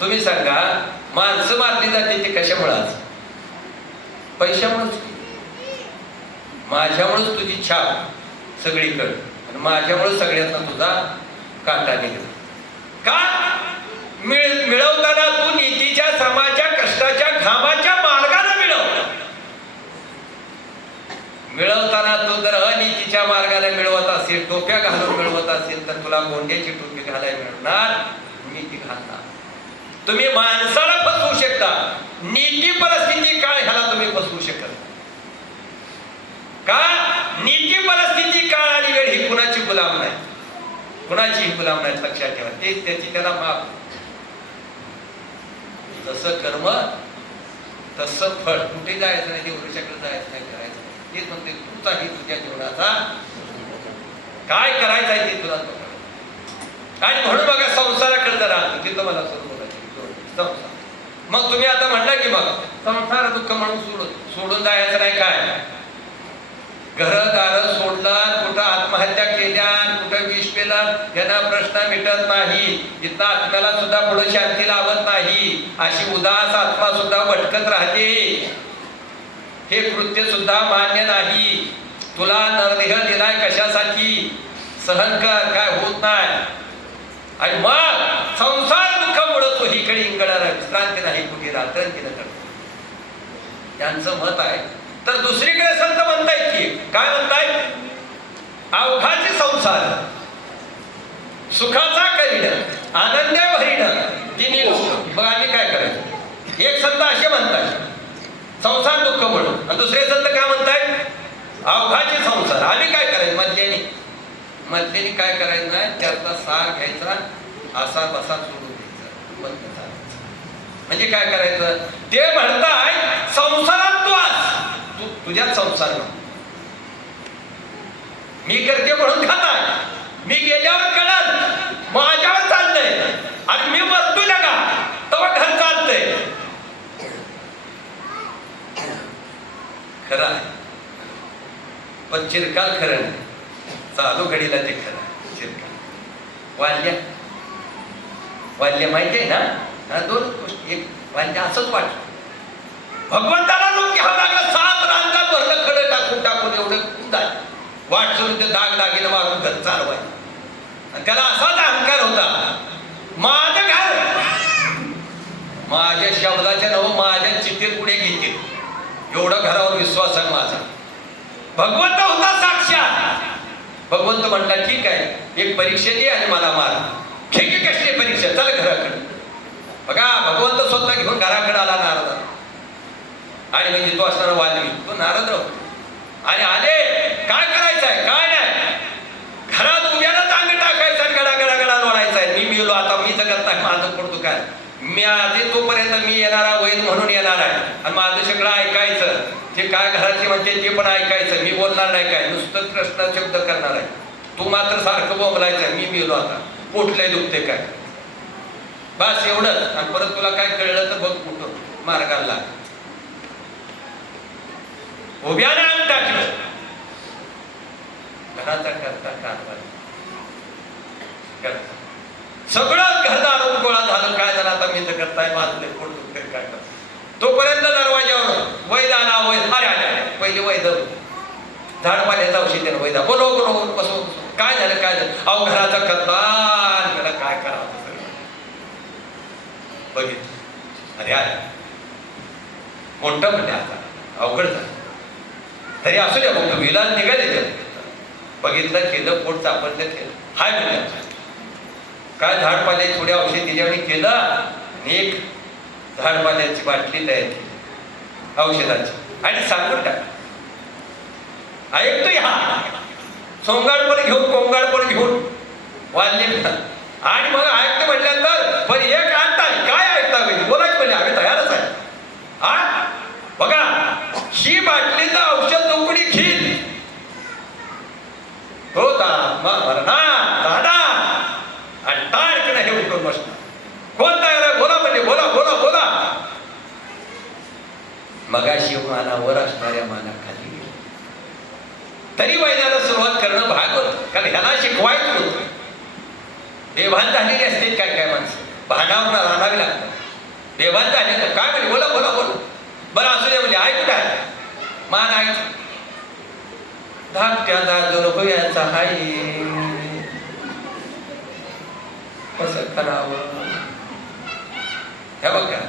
तुम्ही सांगा, माणसं मारली जाते ते कशामुळे? पैशामुळेच. माझ्यामुळेच तुझी छाप सगळीकडे आणि माझ्यामुळे सगळ्यांना तुझा काटा निघाला. का? मिळवताना तू नीतीच्या, श्रमाच्या, कष्टाच्या, घामाच्या मार्गाने मिळवताना तू जर अनीतीच्या मार्गाने मिळवत असेल, टोप्या घालून मिळवत असेल, तर तुला गोंड्याची टोपी घालायला मिळणार, नीती घालणार. तुम्ही माणसाला फसवू शकता, नीती परिस्थिती काळ ह्याला तुम्ही फसवू शकत. का? नीती परिस्थिती काळ आणि वेळ ही कुणाची गुलाम नाही, कुणाची गुलाम नाही. लक्षात ठेवा. ते त्याची त्याला माफ. जसं कर्म तसं फळ. कुठे जायचं नाही, देवऋषाकडे जायचं नाही, करायचं नाही. तेच म्हणते तुझाही तुझ्या जीवनाचा काय करायचं आहे ते तुला. आणि म्हणून बघा संसाराकडे जरा तिथं मला संसार. मग तुम्ही आता म्हणला की मग संसार दुःख म्हणून सोडून जायचं नाही. काय घरदार सोडला, कुठं आत्महत्या केल्या, कुठं विष पेला, यांना प्रश्न मिटत नाही. इथं आत्म्याला सुद्धा पुढे शांती लावत नाही. अशी उदास आत्मा सुद्धा भटकत राहते. हे कृत्य सुद्धा मान्य नाही. तुला नरदेह दिलाय कशासाठी? सहन कर, काय होत नाही. आणि मग संसार दुःखामुळे तो हिकडे इंगळाला विश्रांती नाही, कुठे रात्रंती न करतो. त्यांचं मत आहे. तर दुसरीकडे संत म्हणतायत की काय म्हणतायत? अवघाचे संसार सुखाचा करीण, आनंद्या भरीण तिन्ही लोक. मग आम्ही काय करायचं? एक संत असे म्हणतात संसार दुःख म्हणून, आणि दुसरे संत काय म्हणतायत? अवघाचे संसार. आम्ही काय करायचं? मधल्याने काय करायचं नाही, त्याचा सार घ्यायचा, असा बसा सोडून द्यायचा, बंद करायचं. म्हणजे काय करायचं? ते म्हणताय संसारात तू आज, तू तुझ्यात संसार मी करते म्हणून खाताय, मी गेल्यावर कळत माझ्यावर चालतंय, आणि मी मरतो नका तेव्हा घर चालतंय. खरं आहे, पण चिरकाल खरं नाही. चालू घडीला ते खरं चिरकाल. वाल्य माहिती आहे ना? दोन गोष्टी. एक वाल्य असंच वाटलं, भगवंताला लोक घ्यावं लागलं, 7 रांगा भरलं, खडं टाकून टाकून एवढं जाय वाट सोडून ते दाग दागिने मारून घर चालवाय. आणि त्याला असाच अहंकार होता, माझं घर माझ्या शब्दाच्या नव माझ्या चितेत पुढे घेतील, एवढं घरावर विश्वास आहे माझा. भगवंत होता साक्षात. भगवंत म्हणला ठीक आहे, एक परीक्षा दे आणि मला मार. ठीक आहे, कसली परीक्षा? चला घराकडे. बघा भगवंत स्वतः घेऊन घराकडे आला नारद. आणि म्हणजे तो असणारा वाल्मी, तो नारद राहतो. आणि आले, काय करायचं आहे? काय नाही, घरात उद्यालाच अंग टाकायचं, गडा गडा गडा लोळायचा आहे. मी मिळलो, आता मी जगत नाही, माझं पडतो काय? मी आधी तोपर्यंत मी येणारा वैद म्हणून येणार आहे, आणि माझं सगळं ऐकायचं. जे काय घराचे म्हणते ते पण ऐकायचं. मी बोलणार नाही, काय नुसतं कृष्ण शब्द करणार आहे. तू मात्र सारखं बोंबलायचं, मी मिळलो, आता पोटलंय दुखते काय, बस एवढंच. आणि परत तुला काय कळलं तर बघ कुठं मार्गाला लाग. उभ्याने अंग टाकलं, घराचा करता कारभार सगळं घरदार गोळा झालं. काय झालं? आता मी जगत नाही, माझं पोट दुखते काय कर. तोपर्यंत दरवाजावर वैद आला. वैद अरे पहिले वैद झाडपाल्याचा औषध देणं. वैदा बोलो बोलो बसो. काय झालं? काय झालं? अहो घराचा करता, त्याला काय करावं बघितलं. अरे अरे मोठं म्हणजे आता अवघड झालं. तरी असू द्या, बघतो विलास निघाले. बघितलं, केलं, पोट चापडलं, केलं. हाय म्हणलं काय झाडपाल्या थोडी औषध दिल्याने केलं, आणि एक झाडपाल्याची बाटली तयार केली औषधाची, आणि सांगून टाक ऐकतोय हा सोंगाड पण घेऊन कोंगाड पण घेऊन वाल्य. आणि मग ऐकतो म्हटल्यानंतर पण एक आणताय काय ऐकता पाहिजे बोलायच म्हणजे आम्ही तयारच आहे. हा बघा, ही बाटलीचं औषध चौकडी खील होता आणि ताडकीनं हे उठून बसणार. कोण तयार आहे? बोला म्हणजे बोला बोला बोला. मगाशी मानावर असणाऱ्या माना खाली गेली. तरी वैद्याला सुरुवात करणं भाग होतं, कारण ह्याला शिकवायचं होतं. बेभान झालेली असते काय काय माणसं, भानावर राहावी लागतात. बेभान झाले तर काय म्हणे, बोला बोला बोला. बरं असू दे म्हणजे, आहे कुठं आहे? मान आहे धाकट्या दाजो रुपयाचा हाय, कसं करावं? हे बघा,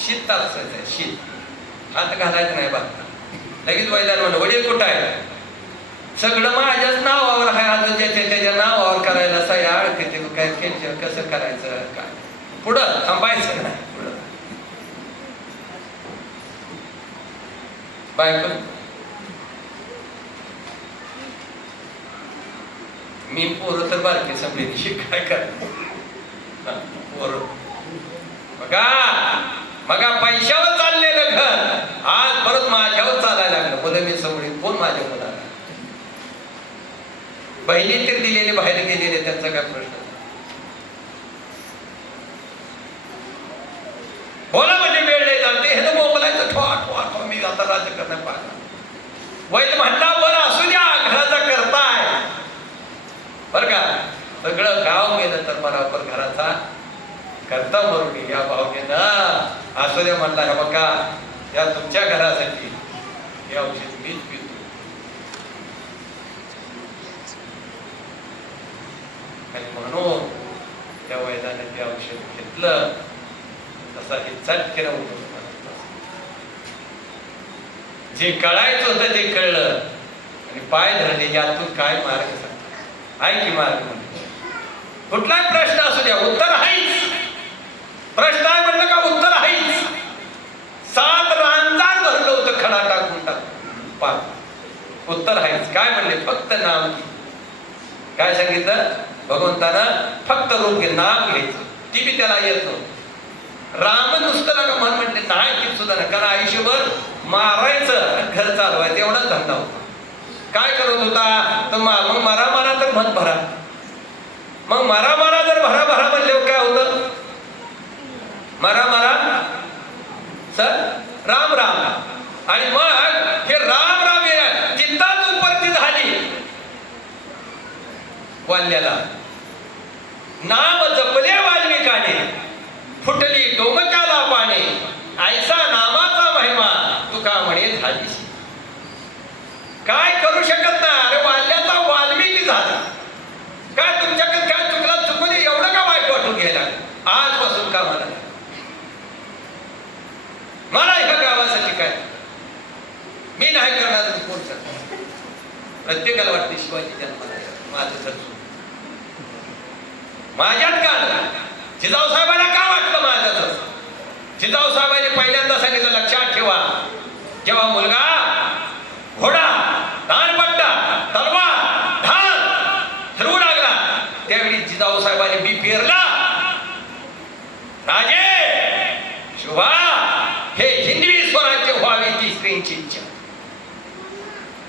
शीत तापसायचं, शीत हात घालायचं नाही बघा. लगेच वैदान म्हणलं, वडील कुठं आहे? सगळं माझ्याच नावावर आहे, अजून त्याच्या नावावर करायला सयाळ किती काय कसं करायचं काय? पुढं थांबायचं नाही, पुढं बायको मी पोरं तर बारके समजेल काय करायचं पोरं बघा. बघा पैशावर चाललेलं घर आज परत माझ्यावर चालायला लागलं. मुलं मी समजेल कोण माझ्या मुलाला? बहिणी तर दिलेले बाहेर गेलेले, त्यांचा काय प्रश्न? बोला म्हणजे वेळ नाही जाते हे तर बोलायचं ठोआ ठोआ ठोआ. मी आता राजकारण पाहिला वैद म्हणला बरं असू द्या, घराचा करताय बर का. सगळं गाव गेलं तर बरोबर घराचा करता मरून या भावनेनं असू द्या म्हणला. हे बघा या तुमच्या घरासाठी हे औषध मीच पितो. आणि म्हणून त्या वैदाने ते औषध घेतलं तसा हे चटकेनं उठून जे कळायचं होतं ते कळलं आणि पाय धरले. यातून काय मार्ग सांगतात? आहे की मार्ग म्हणजे कुठलाही प्रश्न असू द्या उत्तर आहेच. प्रश्न आहे म्हणलं का उत्तर आहेच. 7 रांजण भरलं होतं खडा टाकून टाकून पाक उत्तर आहेच. काय म्हणले? फक्त नाम घे. काय सांगितलं भगवंतानं? फक्त रूप घे, नाम घ्यायचं. ती बी त्याला येत नव्हतं. राम नुसतं नका म्हण म्हटले नाही की सुद्धा नाही, कारण आयुष्यभर मारायचं आणि घर चालवायचं एवढाच धंदा होता. काय करत होता तर मग मारा मारा तर मत भरा. मग मारा मारा जर भरा भरा म्हणल्यावर काय होतं? मारा मारा सर राम राम. आणि मग हे राम राम चित्ताच उपरती झाली वाल्याला. नाम जपले वाल्मिकाने, फुटली डोमक्याला पाने, ऐसा नामाचा महिमा तुका म्हणे झालीस. काय करू शकत नाही. अरे वाल्याचा वाल्मिकी झाला. काय तुमच्याकडे काय चुकला चुकू दे, एवढं का वाईट वाटून घ्यायला? आजपासून का मला मला ह्या गावासाठी काय मी नाही करणार. कोण करणार? प्रत्येकाला वाटते शिवाजी जन्माला माझं तर माझ्यात का जिजाऊ साहेबांना का वाटलं माझ्याच? जिजाऊ साहेबांनी पहिल्यांदा सांगितलं लक्षात ठेवा, जेव्हा मुलगा घोडा दानपट्टा तलवार ढाल फिरवू लागला त्यावेळी जिजाऊ साहेबांनी बी पेरला. राजे शुभा हे हिंदवी स्वराज्य व्हावे ती स्त्रींची इच्छा.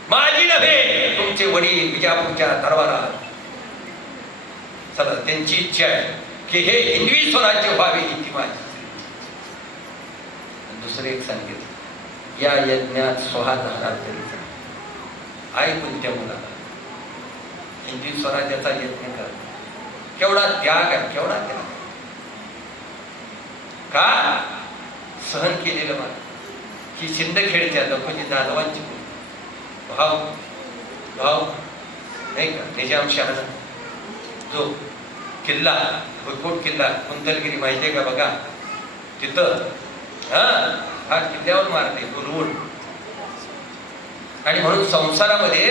माझी नव्हे, तुमचे वडील विजापूरच्या दरबारात सदा त्यांची इच्छा आहे की हे हिंदवी स्वराज्य व्हावे ही ती माझी. दुसरे एक सांगितलं या यज्ञात स्वहा झाला तरी ऐकून त्या मुलाला हिंदवी स्वराज्याचा यज्ञ कर. केवढा त्याग आहे, केवढा त्याग का सहन केलेलं मला. ही शिंदखेडच्या दखोजी जाधवांची भाव भाव नाही का निजामशहाचा जो किल्ला भुईकोट किल्ला कुंतलगिरी माहिती आहे का? बघा तिथं हा किल्ल्यावर मारते गुलवून. आणि म्हणून संसारामध्ये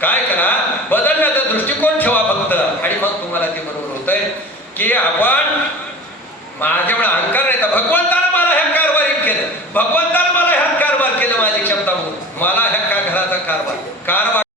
काय करा बदलण्याचा दृष्टिकोन ठेवा फक्त. आणि मग तुम्हाला ते बरोबर होतंय की आपण माझ्यामुळे अहंकार